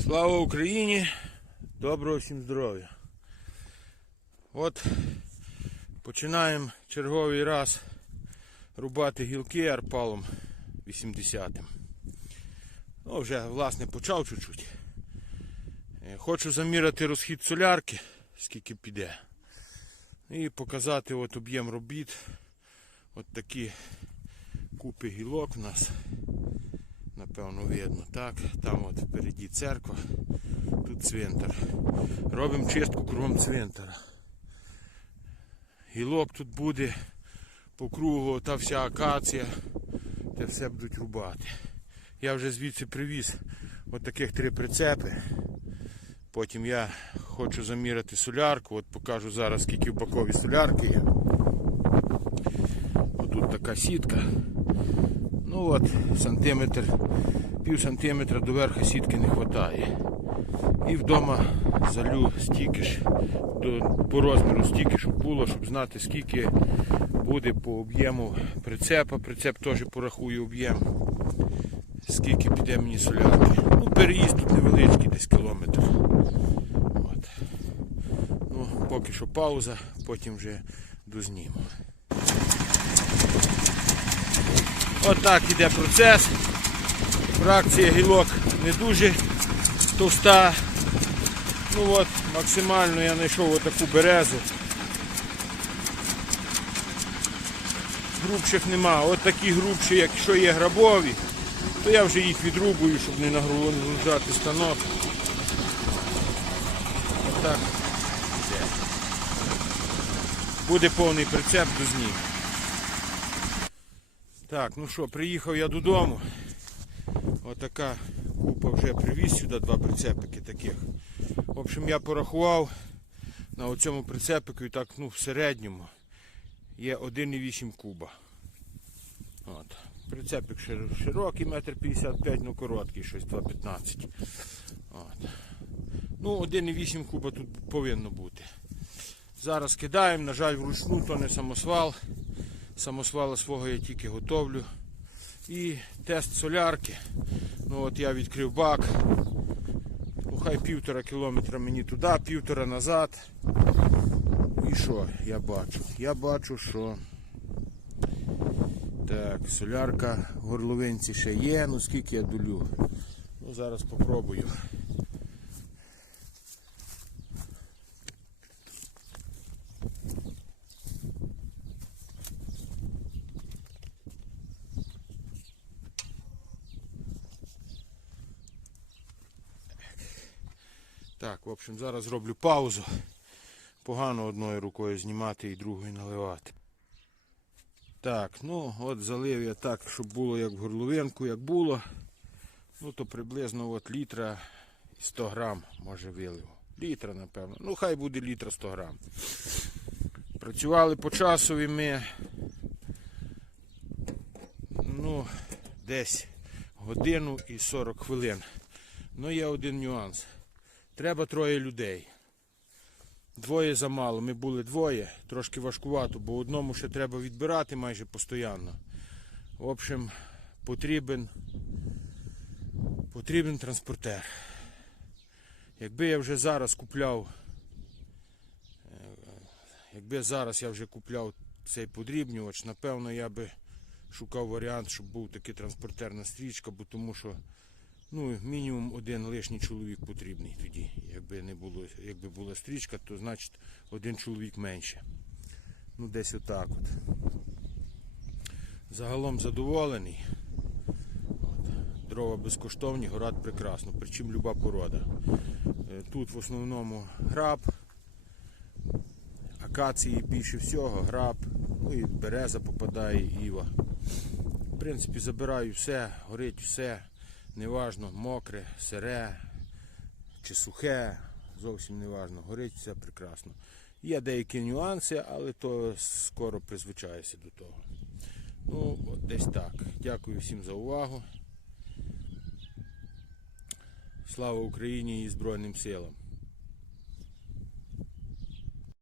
Слава Україні! Доброго всім здоров'я! От починаємо черговий раз рубати гілки арпалом 80-м. Ну, вже власне почав чуть-чуть. Е, Хочу заміряти розхід солярки, скільки піде. І показати от об'єм робіт. От такі купи гілок у нас. Напевно видно, так. Там от впереді церква, тут цвинтар. Робимо чистку кругом цвинтара. Гілок тут буде по кругу, та вся акація, те все будуть рубати. Я вже звідси привіз от таких три прицепи. Потім я хочу заміряти солярку. От покажу зараз, скільки в бакові солярки є. Отут така сітка. Ну от, сантиметр, пів сантиметра до верха сітки не вистачає. І вдома залю стільки ж, до, по розміру стільки, щоб було, щоб знати, скільки буде по об'єму прицепа. Прицеп теж порахує об'єм. Скільки піде мені солярки. Ну, переїзд тут невеличкий, десь кілометр. От. Ну, поки що пауза, потім вже дозніму. Отак іде процес. Фракція гілок не дуже товста. Ну от, максимально я знайшов отаку березу. Грубших нема. От такі грубші, якщо є грабові, то я вже їх відрубую, щоб не нагружати станок. Отак. Буде повний прицеп до зніму. Так, ну що, приїхав я додому. Отака купа вже привіз сюди два прицепики таких. В общем, я порахував на оцьому прицепику і так, ну, в середньому є 1,8 куба. От. Прицепик шир- широкий, метр 55, ну короткий, щось 2,15. От. Ну, 1,8 куба тут повинно бути. Зараз кидаємо, на жаль, вручну, то не самосвал. Самосвала свого я тільки готовлю. І тест солярки. Ну от я відкрив бак. Ну хай півтора кілометра мені туди, півтора назад. І що я бачу? Я бачу, що так, солярка в горловинці ще є, ну скільки я долю. Ну зараз попробую. Так, в общем, зараз зроблю паузу. Погано одною рукою знімати і другою наливати. Так, ну от залив я так, щоб було як в горловинку, як було. Ну то приблизно от літра 100 грам може вилив. Літра, напевно. Ну хай буде літра 100 грам. Працювали по часові ми. Ну, десь годину і 40 хвилин. Ну є один нюанс. Треба троє людей. Двоє замало. Ми були двоє, трошки важкувато, бо одному ще треба відбирати майже постійно. В общем, потрібен, потрібен транспортер. Якби я вже зараз купляв, е, якби зараз я вже купляв цей подрібнювач, напевно, я би шукав варіант, щоб був такий транспортерна стрічка, бо тому що Ну, мінімум один лишній чоловік потрібний тоді. Якби не було, якби була стрічка, то значить один чоловік менше. Ну, десь отак от. Загалом задоволений. От. Дрова безкоштовні, город прекрасно, причому люба порода. Е, Тут в основному граб, акації більше всього, граб, ну і береза попадає, іва. В принципі, забираю все, горить все. Неважно, мокре, сире чи сухе, зовсім не важно, горить все прекрасно. Є деякі нюанси, але то скоро призвичаєшся до того. Ну, от десь так. Дякую всім за увагу. Слава Україні і Збройним силам.